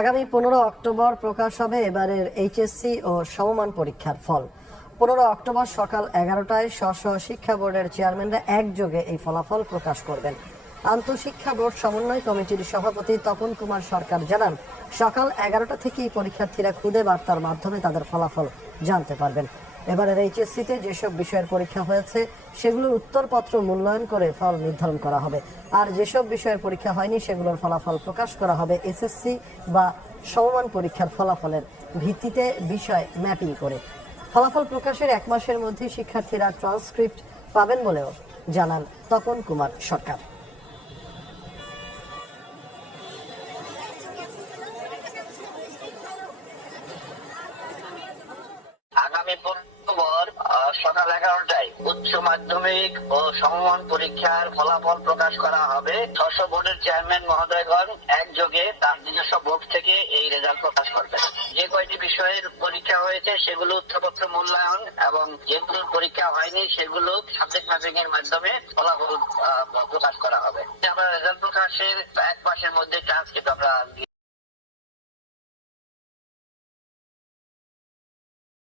আগামী পনেরো অক্টোবর প্রকাশ হবে এবারের এইচএসসি ও সমমান পরীক্ষার ফল। পনেরো অক্টোবর সকাল এগারোটায় স্ব শিক্ষা বোর্ডের চেয়ারম্যানরা একযোগে এই ফলাফল প্রকাশ করবেন। আন্তঃশিক্ষা বোর্ড সমন্বয় কমিটির সভাপতি তপন কুমার সরকার জানান, সকাল এগারোটা থেকেই পরীক্ষার্থীরা খুদে বার্তার মাধ্যমে তাদের ফলাফল জানতে পারবেন। এবারের এইচএসসিতে যেসব বিষয়ের পরীক্ষা হয়েছে, সেগুলোর উত্তরপত্র মূল্যায়ন করে ফল নির্ধারণ করা হবে। আর যেসব বিষয়ের পরীক্ষা হয়নি, সেগুলোর ফলাফল প্রকাশ করা হবে এসএসসি বা সমমান পরীক্ষার ফলাফলের ভিত্তিতে বিষয় ম্যাপিং করে। ফলাফল প্রকাশের এক মাসের মধ্যে শিক্ষার্থীরা ট্রান্সক্রিপ্ট পাবেন বলেও জানান তপন কুমার সরকার। অক্টোবর সকাল এগারোটায় উচ্চ মাধ্যমিক ও সমমান পরীক্ষার ফলাফল প্রকাশ করা হবে। ছশো বোর্ডের চেয়ারম্যান মহোদয়গণ একযোগে তার নিজস্ব বোর্ড থেকে এই রেজাল্ট প্রকাশ করবেন। যে কয়টি বিষয়ের পরীক্ষা হয়েছে সেগুলো উত্তরপত্র মূল্যায়ন এবং যেগুলোর পরীক্ষা হয়নি সেগুলো সাবজেক্ট ম্যাপিং এর মাধ্যমে ফলাফল প্রকাশ করা হবে। আমরা রেজাল্ট প্রকাশের এক মাসের মধ্যে ট্রান্সক্রিপ্ট আমরা